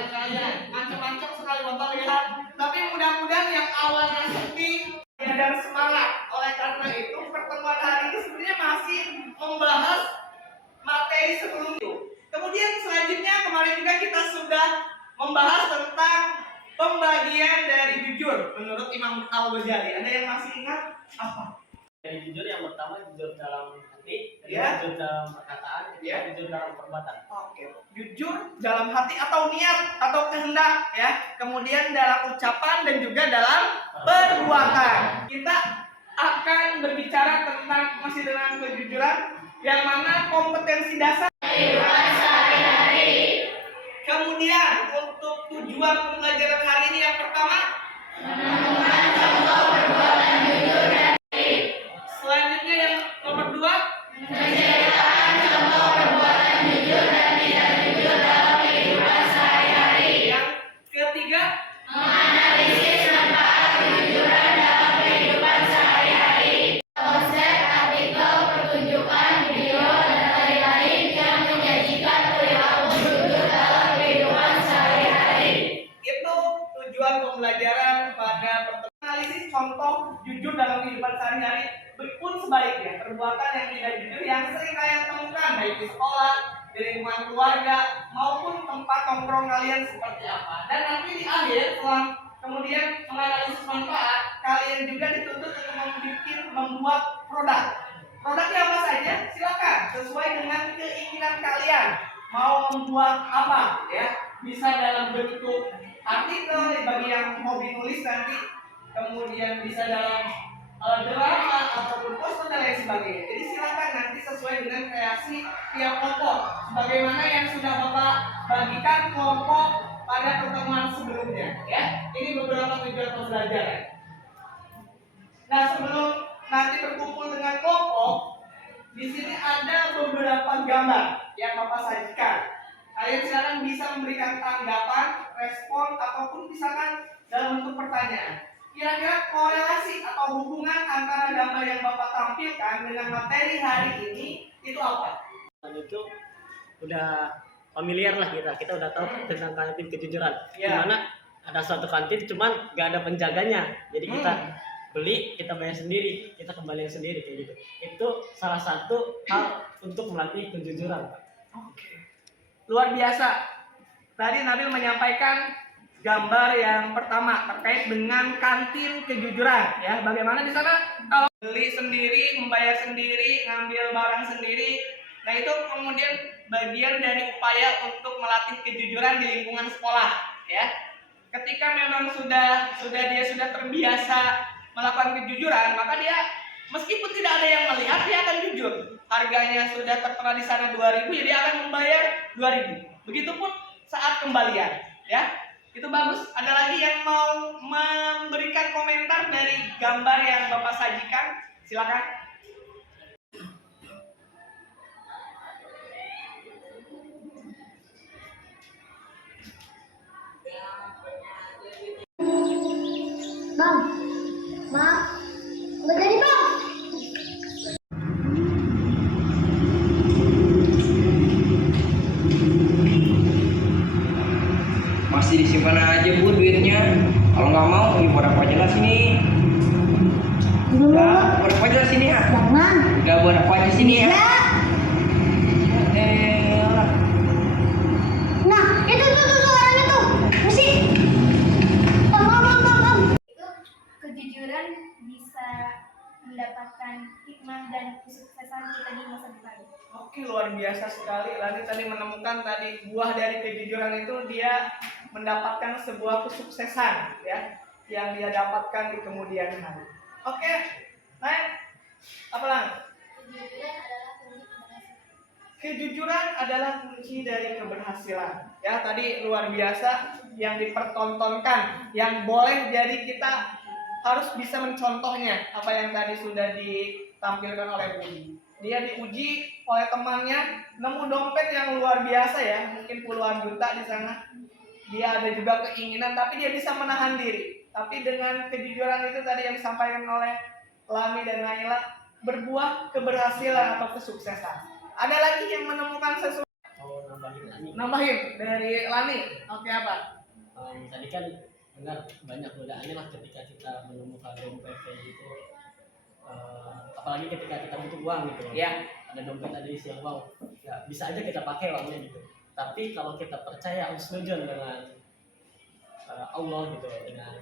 sekali kalian, ancam-ancam sekali Bapak lihat. Tapi mudah-mudahan yang awalnya sepi dan semangat. Oleh karena itu pertemuan hari ini sebenarnya masih membahas materi sebelum itu. Kemudian selanjutnya kemarin juga kita sudah membahas tentang pembagian dari jujur menurut Imam Al-Ghazali. Ada yang masih ingat apa? Dari jujur yang pertama jujur dalam hati, Ya. jujur dalam perkataan, jujur dalam perbuatan. Oke. Jujur dalam hati atau niat atau kehendak ya. Kemudian dalam ucapan dan juga dalam perbuatan. Kita akan berbicara tentang masih dengan kejujuran yang mana kompetensi dasar sehari-hari. Kemudian untuk tujuan pembelajaran hari ini yang pertama menemukan contoh perbuatan jujur dan baik. Selanjutnya yang nomor 2 menceritakan contoh perbuatan jujur dan tidak jujur dalam kehidupan sehari-hari. Yang ketiga menganalisis manfaat kejujuran dalam kehidupan sehari-hari. Konsep, artikel, pertunjukan, video, dan lain-lain yang menyajikan perilaku jujur dalam kehidupan sehari-hari. Itu tujuan pembelajaran pada pertemuan analisis contoh jujur dalam kehidupan sehari-hari. Pun sebaliknya, perbuatan yang tidak jujur yang sering kalian temukan baik di sekolah, di lingkungan keluarga, maupun tempat nongkrong kalian seperti apa. Dan nanti di akhir setelah kemudian menganalisis manfaat, kalian juga dituntut untuk membuat produk. Produknya apa saja? Silakan sesuai dengan keinginan kalian. Mau membuat apa ya? Bisa dalam bentuk artikel bagi yang hobi nulis nanti, kemudian bisa dalam drama ataupun poster dan lain sebagainya. Jadi silakan nanti sesuai dengan kreasi tiap kelompok. Sebagaimana yang sudah Bapak bagikan kelompok pada pertemuan sebelumnya, ya. Ini beberapa tujuan pembelajaran. Nah, sebelum nanti berkumpul dengan kelompok, di sini ada beberapa gambar yang Bapak sajikan. Kalian silakan bisa memberikan tanggapan, respon, ataupun misalkan dalam bentuk pertanyaan. Kira-kira korelasi atau hubungan antara gambar yang Bapak tampilkan dengan materi hari ini itu apa? Dan itu udah familiar lah kita udah tahu tentang kantin kejujuran. Dimana ada suatu kantin cuman gak ada penjaganya, jadi kita beli, kita bayar sendiri, kita kembaliin sendiri kayak gitu. Itu salah satu hal untuk melatih kejujuran. Oke. Luar biasa. Tadi Nabil menyampaikan gambar yang pertama terkait dengan kantin kejujuran ya. Bagaimana di sana kalau beli sendiri, membayar sendiri, ngambil barang sendiri. Nah, itu kemudian bagian dari upaya untuk melatih kejujuran di lingkungan sekolah ya. Ketika memang dia sudah terbiasa melakukan kejujuran, maka dia meskipun tidak ada yang melihat, dia akan jujur. Harganya sudah tertera di sana 2.000, jadi dia akan membayar 2.000. Begitupun saat kembalian ya. Itu bagus. Ada lagi yang mau memberikan komentar dari gambar yang Bapak sajikan? Silakan. Bang, maaf, nggak jadi bang. Masih disimpan aja Bu duitnya. Kalau nggak mau ini buat apa aja lah sini. Enggak, buat apa aja lah sini ya. Jangan. Enggak buat apa aja sini ya. Ya. Lah. Nah, itu tuh orangnya tuh. Mesti. Bang. Itu kejujuran bisa mendapatkan hikmah dan kesuksesan kita di masa depan. Oke, luar biasa sekali. Lanjut tadi menemukan buah dari kejujuran itu dia mendapatkan sebuah kesuksesan ya yang dia dapatkan di kemudian hari. Oke, naik apa lagi? Kejujuran adalah kunci dari keberhasilan. Ya, tadi luar biasa yang dipertontonkan, yang boleh jadi kita harus bisa mencontohnya apa yang tadi sudah ditampilkan oleh Budi. Dia diuji oleh temannya, nemu dompet yang luar biasa ya, mungkin puluhan juta di sana. Dia ada juga keinginan, tapi dia bisa menahan diri. Tapi dengan kejujuran itu tadi yang disampaikan oleh Lami dan Naila, berbuah keberhasilan atau kesuksesan. Ada lagi yang menemukan sesuatu. mau nambahin Ani. Nambahin dari Lani. Oke, apa? Tadi kan benar banyak godaannya lah ketika kita menemukan dompet kayak gitu. Apalagi ketika kita butuh uang gitu. Ya. Ada dompet, ada isi uang. Ya, bisa aja kita pakai uangnya gitu. Tapi kalau kita percaya husnuzon dengan Allah gitu, dengan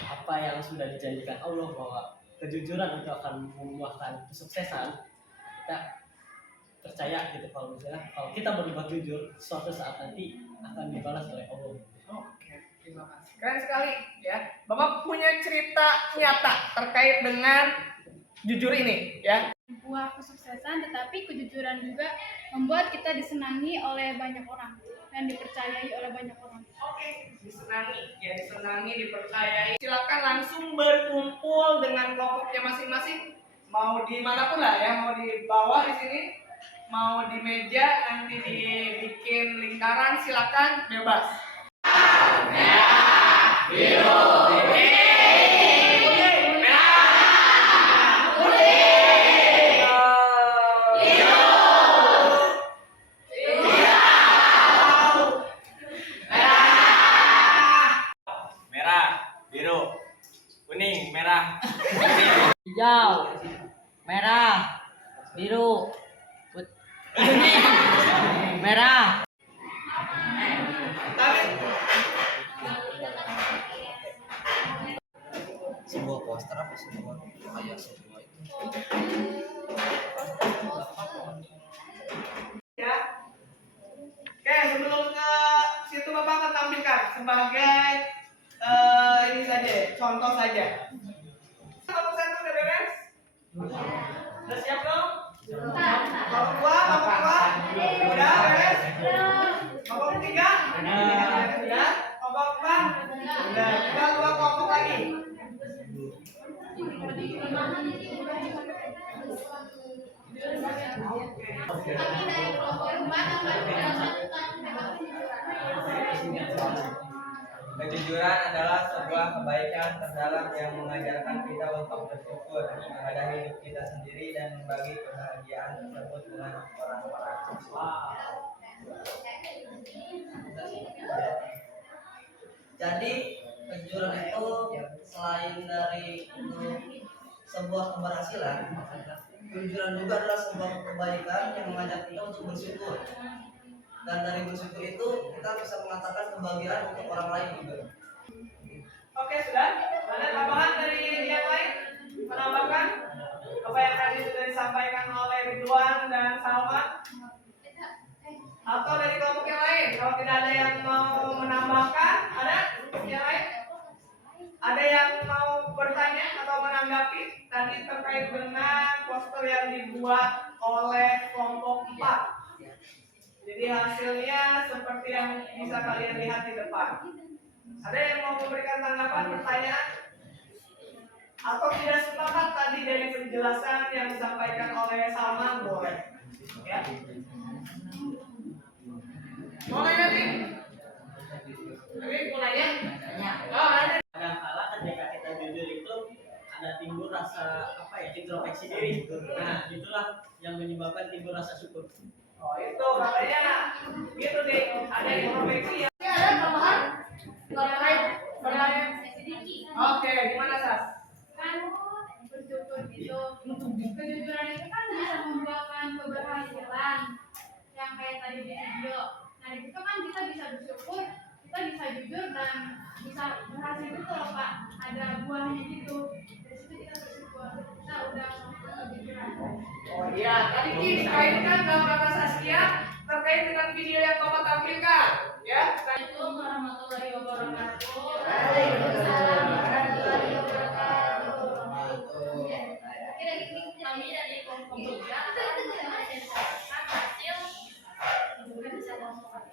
apa yang sudah dijanjikan Allah bahwa kejujuran itu akan membuahkan kesuksesan, kita percaya gitu kalau misalnya kalau kita berbuat jujur suatu saat nanti akan dibalas oleh Allah. Oke, terima kasih. Keren sekali ya. Bapak punya cerita nyata terkait dengan jujur ini ya. Buah kesuksesan, tetapi kejujuran juga membuat kita disenangi oleh banyak orang dan dipercayai oleh banyak orang. Oke, disenangi, ya disenangi, dipercayai. Silakan langsung berkumpul dengan kelompoknya masing-masing. Mau di manapun lah ya, mau di bawah di sini, mau di meja, nanti dibikin lingkaran, silakan bebas. Merah, biru, kuning, merah, hijau, merah, biru, kuning, merah. sebuah poster apa sebuah kayak sebuah itu. Ya. Oke, sebelum ke situ Bapak akan tampilkan sebagai ini saja, contoh saja. Kelompok satu udah beres? Udah siap belum? Kelompok dua udah beres? Kelompok tiga? Sudah. Kelompok empat? Udah. Tinggal dua kelompok lagi. Kejujuran adalah sebuah kebaikan terdalam yang mengajarkan kita untuk bersyukur pada hidup kita sendiri dan membagi kebahagiaan tersebut dengan orang-orang. Jadi kejujuran itu selain dari itu sebuah keberhasilan, kejujuran juga adalah sebuah kebaikan yang mengajak kita untuk bersyukur. Dan dari bersyukur itu kita bisa mengatakan kebahagiaan untuk orang lain juga. Oke, sudah. Ada tambahan dari yang lain? Menambahkan apa yang tadi sudah disampaikan oleh Ridwan dan Salman? Atau dari kelompok yang lain? Kalau tidak ada yang mau menambahkan, ada yang lain? Ada yang mau bertanya atau menanggapi tadi terkait dengan poster yang dibuat oleh kelompok 4? Jadi hasilnya seperti yang bisa kalian lihat di depan. Ada yang mau memberikan tanggapan, pertanyaan? Atau tidak sepakat tadi dari penjelasan yang disampaikan oleh Salman? Boleh. Ya. Mau nanya nih? Tapi mau nanya? Oh, ada. Kadang-kala ketika kita jujur itu ada timbul rasa apa ya, introspeksi diri. Nah, itulah yang menyebabkan timbul rasa syukur. Oh, itu katanya gitu deh, ada introspeksi ya. Ada tambahan? Terkait pertanyaan? Oke, gimana Sas? Kan bersyukur gitu. Kejujuran itu kan bisa membuahkan keberhasilan yang kayak tadi di video. Nah, itu kan kita bisa bersyukur, kita bisa jujur dan bisa berhasil itu loh Pak. Ada buahnya gitu. Dari situ kita bersyukur. Kita udah kejujuran. Oh iya, tadi dikaitkan dalam kata Saskia terkait dengan video yang Bapak tampilkan, ya. Assalamualaikum warahmatullahi wabarakatuh. Waalaikumsalam warahmatullahi wabarakatuh. Kami dari kelompok 3 akan menceritakan hasil kejujuran bisa kelompok.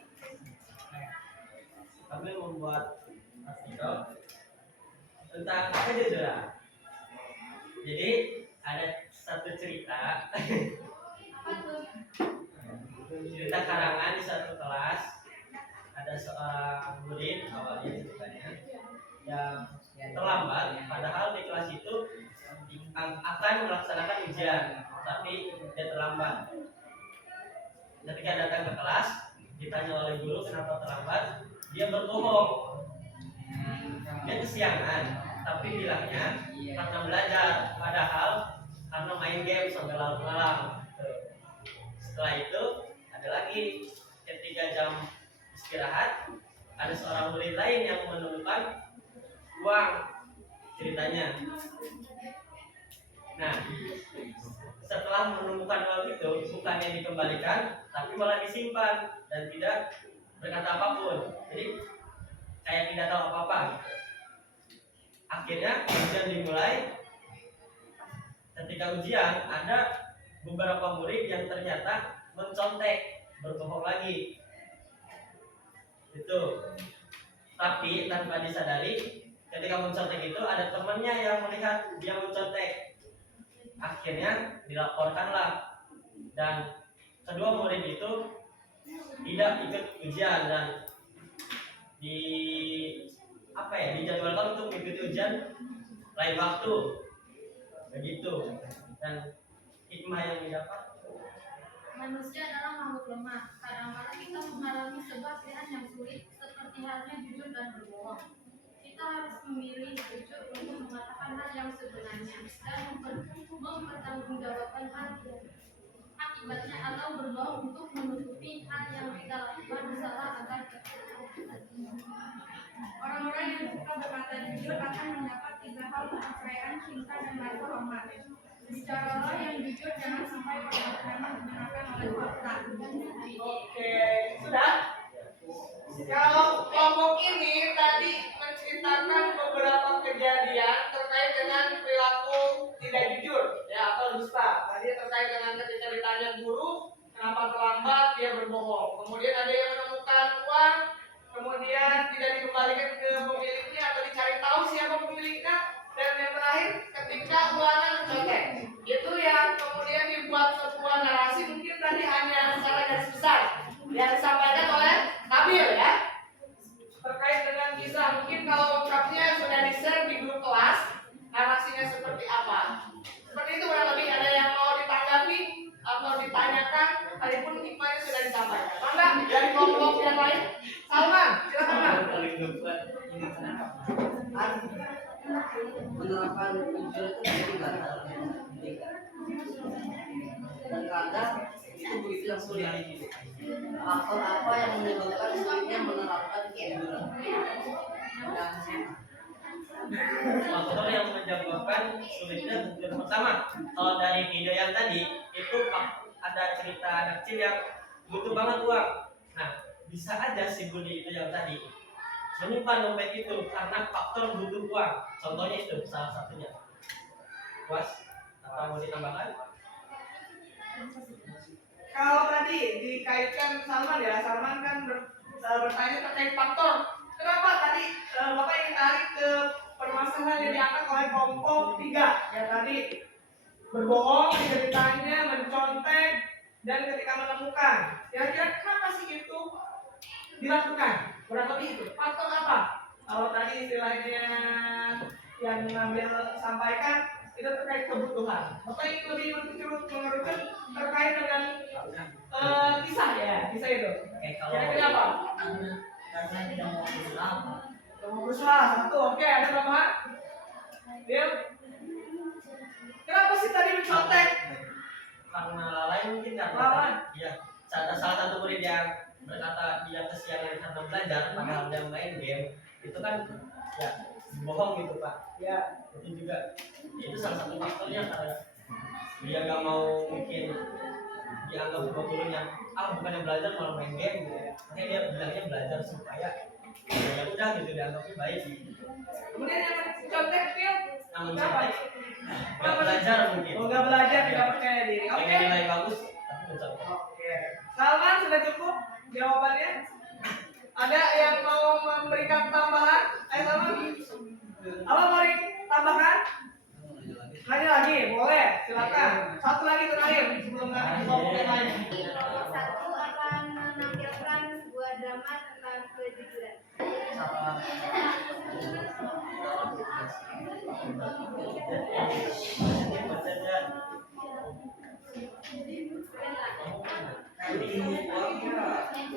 Kami membuat artikel tentang kejujuran. Jadi ada satu cerita cerita karangan di satu kelas. Ada seorang murid awalnya ceritanya yang terlambat, padahal di kelas itu akan melaksanakan ujian, tapi dia terlambat. ketika datang ke kelas ditanya oleh guru kenapa terlambat, dia berbohong, dia kesiangan tapi bilangnya karena belajar, padahal karena main game sampai larut malam. Setelah itu ada lagi ketika jam istirahat ada seorang murid lain yang menemukan uang ceritanya. Nah, setelah menemukan uang itu bukannya dikembalikan tapi malah disimpan dan tidak berkata apapun, jadi kayak tidak tahu apa-apa. Akhirnya ujian dimulai. Ketika ujian ada beberapa murid yang ternyata mencontek, berbohong lagi itu, tapi tanpa disadari ketika mencontek itu ada temannya yang melihat dia mencontek. Akhirnya dilaporkanlah dan kedua murid itu tidak ikut ujian dan dijadwalkan untuk mengikuti ujian lain waktu begitu. Dan hikmah yang didapat, Manusia adalah makhluk lemah. Kadang-kadang kita mengalami sebuah pilihan yang sulit, seperti halnya jujur dan berbohong. Kita harus memilih jujur untuk mengatakan hal yang sebenarnya dan mempertanggungjawabkan hal akibatnya, atau berbohong untuk menutupi hal yang kita lakukan salah agar orang-orang yang suka berkata jujur akan mendapat 3 hal: kepercayaan, cinta, dan rasa hormat. Bicaralah yang jujur, jangan sampai perkataan digunakan oleh fakta. Oke, sudah. Kalau kelompok ini tadi menceritakan beberapa kejadian terkait dengan perilaku tidak jujur, ya, atau dusta. Tadi terkait dengan ketika ditanya guru kenapa terlambat, dia berbohong. Kemudian ada yang menemukan uang, kemudian tidak dikembalikan ke pemiliknya atau dicari tahu siapa pemiliknya. Dan yang terakhir, ketika uangnya mencontek, itu yang kemudian dibuat sebuah narasi, mungkin tadi hanya secara garis besar yang disampaikan oleh Nabil, ya, terkait dengan kisah. Mungkin kalau lengkapnya sudah di-share di grup kelas, narasinya seperti apa. Seperti itu kurang lebih. Ada yang mau ditanggapi atau ditanyakan, tadi pun hikmahnya sudah disampaikan. Mangga dari kelompok yang lain, Salman, silakan. Menerapkan jujur itu jadi gagal dan kadang itu begitu yang sulit. Faktor apa yang menyebabkan sulitnya menerapkan kejujuran? faktor yang menyebabkan sulitnya jujur. Pertama, kalau dari video yang tadi itu ada cerita anak kecil yang butuh banget uang. Nah, bisa aja si bully itu yang tadi menyimpan dompet itu karena faktor butuh uang. Contohnya itu salah satunya. Puas? Apa mau ditambahkan? Kalau tadi dikaitkan Salman, ya, Salman kan bertanya terkait faktor. Kenapa tadi Bapak ingin tarik ke permasalahan yang diangkat oleh kelompok 3, ya, tadi berbohong, ceritanya mencontek, dan ketika menemukan. Kira-kira kenapa sih itu dilakukan? Kurang lebih itu. Faktor apa? Kalau tadi istilahnya yang Nabil sampaikan itu terkait kebutuhan. Bapak ingin lebih mengerucut terkait dengan kisah, ya, kisah itu. Kira-kira apa? Karena tidak mau berusaha. Mau berusaha, satu. Oke, ada tambahan? Bill? Kenapa sih tadi mencontek? Karena lalai mungkin, karena Lalai? ya ada salah satu murid yang berkata dia kesiangan karena belajar padahal dia main game. Itu kan ya bohong gitu, Pak. Ya. Itu juga itu salah satu faktornya, karena dia gak mau mungkin dianggap sama gurunya bukannya belajar malah main game gitu ya. Makanya dia bilangnya belajar supaya ya udah gitu dianggapnya baik gitu. Kemudian yang mencontek, Bill? Namun Kenapa? sampai nggak belajar mungkin. Oh, nggak belajar, tidak percaya diri. Oke. Pengen nilai bagus tapi mencontek. Oke. Salman, sudah cukup jawabannya? Ada yang mau memberikan tambahan? Ayo, Salman. Apa mau ditambahkan? Nanya lagi, boleh, silakan. Satu lagi terakhir sebelum nanti kelompok yang lain. Satu akan menampilkan sebuah drama tentang kejujuran.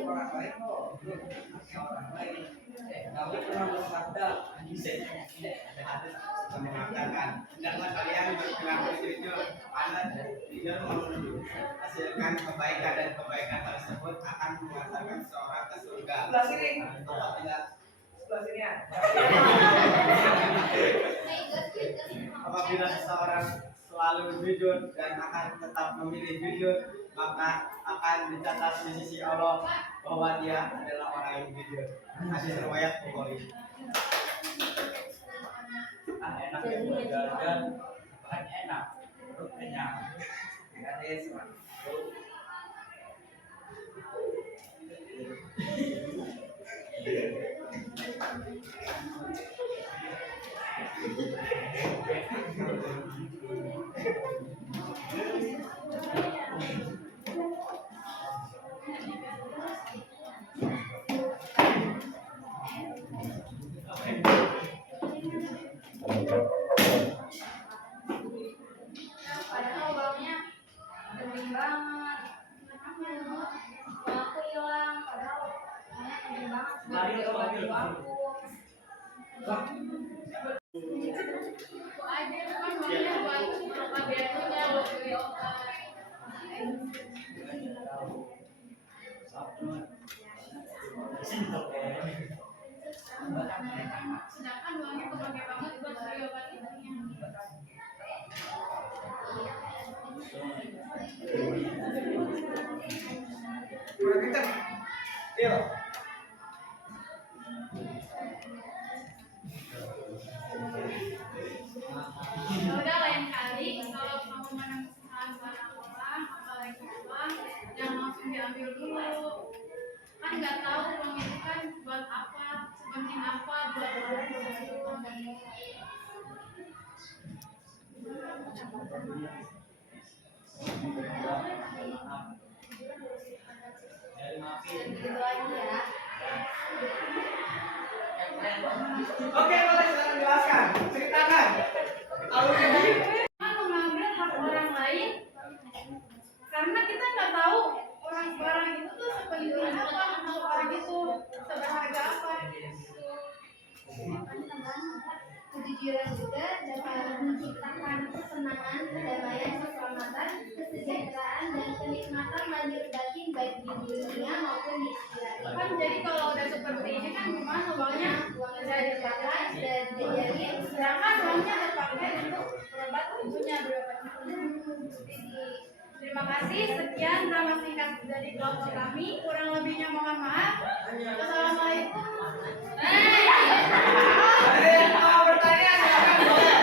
orang lain kok orang lain. Kamu pernah bersabda, Ada hadis yang mengatakan, hendaklah kalian berperilaku jujur, karena jujur menghasilkan kebaikan dan kebaikan tersebut akan mengantarkan seorang ke surga. Sebelah sini. Apabila Sebelah sini ya. apabila seseorang selalu jujur dan akan tetap memilih jujur, maka akan dicatat di sisi Allah bahwa dia adalah orang yang jujur. Hadis riwayat Bukhari. enak ya buat jajan, makan enak, perut kenyang. Hadis Padahal baunya bening banget. Aku hilang, padahal baunya bening banget. Lari ke mobil. Aku aja kan baunya buat KBR-nya buat beli obat. Sedangkan baunya kepake banget buat beli obat itu. Kita. Iya. Udah lain kali kalau kamu menemukan barang orang apalagi uang jangan langsung diambil dulu, kan nggak tahu uang itu kan buat apa, sepenting apa buat orang tersebut. Gitu aja ya. Oke, boleh silakan jelaskan. Ceritakan. Alurnya begini. Kita mengambil hak orang lain karena kita nggak tahu orang itu tuh sepenting apa untuk orang itu seberharga apa. Teman-teman, kejujuran juga dapat menciptakan kesenangan, kedamaian, keselamatan, kesejahteraan, dan kenikmatan lanjut batin baik di dunia maupun di akhirat. Kan jadi kalau udah seperti ini kan gimana uangnya Uangnya sudah dipakai, sudah dijajarin, sedangkan uangnya terpakai untuk berobat ibunya berobat ibunya. Terima kasih, sekian drama singkat dari kelompok kami, kurang lebihnya mohon maaf. Wassalamualaikum. Ada yang mau bertanya silakan boleh.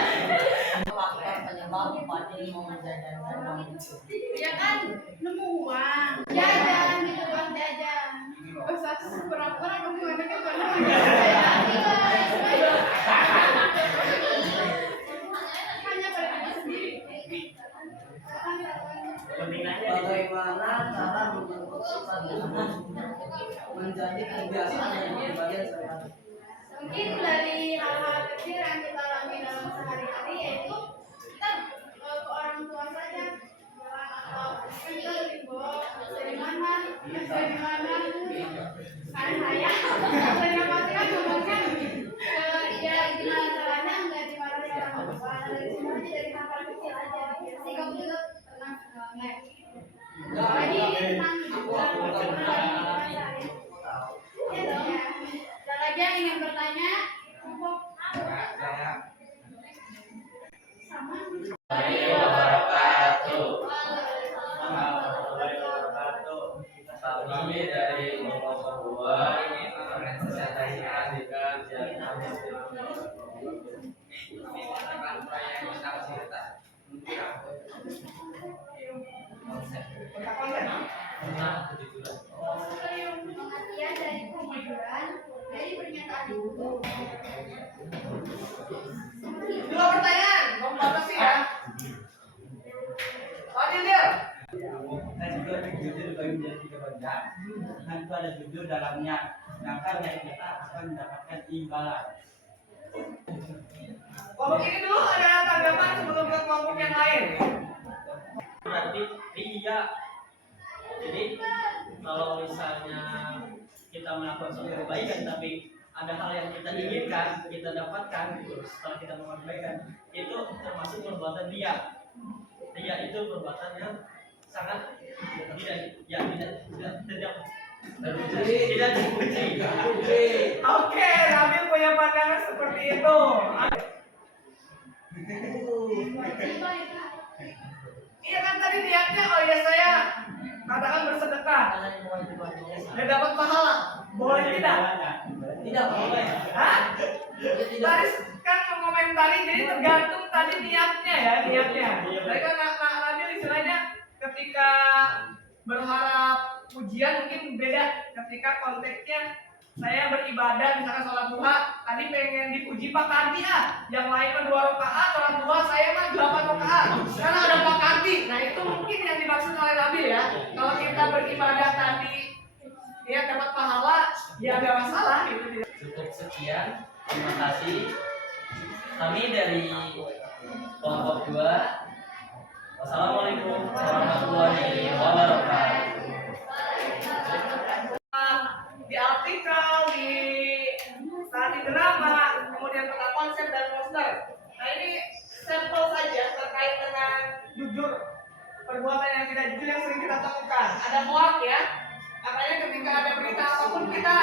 Faktor penyebab Fadil mau menjajankan uang itu. Ya kan nemu uang jajan gitu, uang jajan. Usah pura-pura bagaimana kan hanya pada diri sendiri. Bagaimana cara membentuk sifat menjadi kebiasaan yang kebagian sehari-hari? Mungkin dari hal-hal kecil yang kita alami dalam sehari-hari, yaitu kita ke orang tua saja bilang atau kan kita lebih bawa dari mana kan saya sering pasti kan ngomongnya ya gimana caranya nggak dimarahin orang tua, dari sini aja dari hal-hal kecil aja. Pasti kamu juga pernah banget. Jadi ini tentang ya dong ya. Ada lagi yang ingin bertanya? Cukup. Sama. Kami dari kelompok 2 ini menyampaikan yang kami pengertian dari kejujuran dari pernyataan itu. Dua pertanyaan. Mau batasi ya. Fadil dia. dan juga jujur bagi menjadi tiga bagian. Dan itu ada jujur dalamnya. Sedangkan yang kita akan mendapatkan imbalan. Kelompok ini dulu ada tanggapan sebelum ke kelompok yang lain. Berarti ria Jadi kalau misalnya kita melakukan suatu kebaikan tapi ada hal yang kita inginkan, kita dapatkan gitu setelah kita melakukan kebaikan, itu termasuk perbuatan dia. Dia itu perbuatan yang sangat tidak dipuji. Oke, Nabil punya pandangan seperti itu. Iya kan tadi niatnya, oh ya saya katakan bersedekah dan dapat pahala, boleh tidak? Tidak boleh. Hah? Tadi kan mengomentari, jadi tergantung tadi niatnya ya, niatnya. Mereka Nabil istilahnya ketika berharap pujian mungkin beda, ketika konteksnya saya beribadah misalkan sholat duha, tadi pengen dipuji Pak Kardi yang lain mah 2 rakaat, sholat duha saya mah 8 rakaat karena ada Pak Kardi. Nah itu mungkin yang dimaksud oleh Nabil ya. Kalau kita beribadah tadi ya dapat pahala, ya ada masalah gitu. Cukup sekian, terima kasih. Kami dari kelompok 2. Wassalamualaikum warahmatullahi wabarakatuh. Di artikel, di tadi drama, kemudian tentang konsep dan poster. Nah ini sampel saja terkait dengan jujur, perbuatan yang tidak jujur yang sering kita temukan. Ada hoax ya, makanya ketika ada berita apapun kita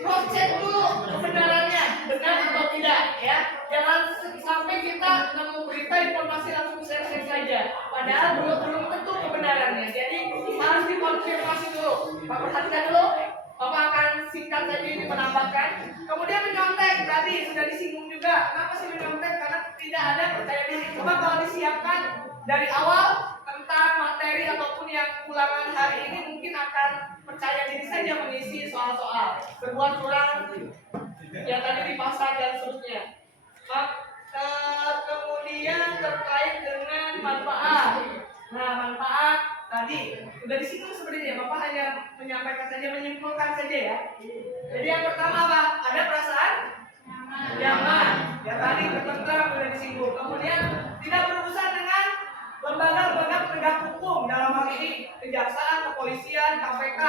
cross check dulu kebenarannya, benar atau tidak ya. Jangan sampai kita nemu berita informasi langsung share saja, padahal belum tentu kebenarannya. Jadi harus dikonfirmasi dulu. Pak perhatikan dulu. Bapak akan singkat saja ini menambahkan. Kemudian menyontek tadi sudah disinggung juga. Kenapa sih menyontek? Karena tidak ada percaya diri. Coba kalau disiapkan dari awal tentang materi ataupun yang ulangan hari ini mungkin akan percaya diri saja mengisi soal-soal. Berbuat curang, yang tadi dipasang dan seterusnya. Kemudian terkait dengan manfaat. Nah manfaat tadi sudah disinggung sebenarnya, Bapak hanya menyampaikan saja, menyimpulkan saja ya. Jadi yang pertama apa? Ada perasaan nyaman. Ya tadi bertentang sudah disinggung. Kemudian tidak berurusan dengan lembaga-lembaga penegak hukum, dalam hal ini kejaksaan, kepolisian, KPK.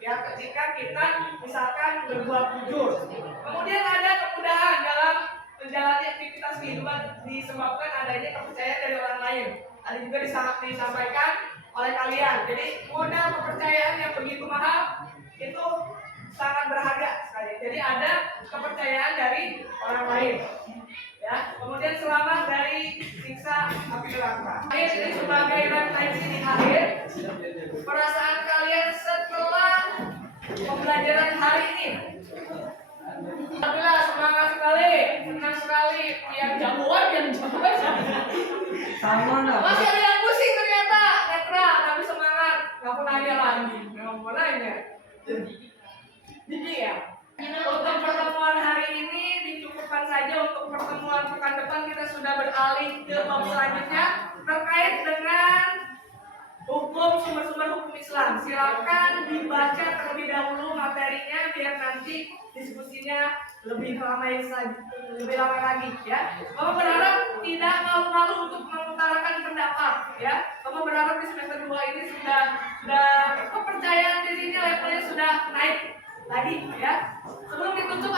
Ya ketika kita misalkan berbuat jujur. Kemudian ada kemudahan dalam menjalani aktivitas kehidupan disebabkan adanya kepercayaan dari orang lain. Tadi juga disampaikan oleh kalian. Jadi modal kepercayaan yang begitu mahal itu sangat berharga sekali. Jadi ada kepercayaan dari orang lain. Ya, kemudian selamat dari siksa api neraka. Ini sebagai referensi di akhir. Perasaan kalian setelah pembelajaran hari ini. Alhamdulillah semangat sekali, senang sekali. Yang jagoan Sama lah. masih ada yang pusing ternyata, netra, tapi semangat. Gak pernah nanya lagi, gak mau nanya. Jadi ya, untuk pertemuan hari ini dicukupkan saja. Untuk pertemuan pekan depan kita sudah beralih ke topik selanjutnya terkait dengan hukum, sumber-sumber hukum Islam. Silakan dibaca terlebih dahulu materinya biar nanti diskusinya lebih ramai lagi ya. Kamu berharap tidak malu-malu untuk mengutarakan pendapat ya. Kamu berharap di semester 2 ini sudah kepercayaan dirinya levelnya sudah naik tadi ya. Sebelum ditutup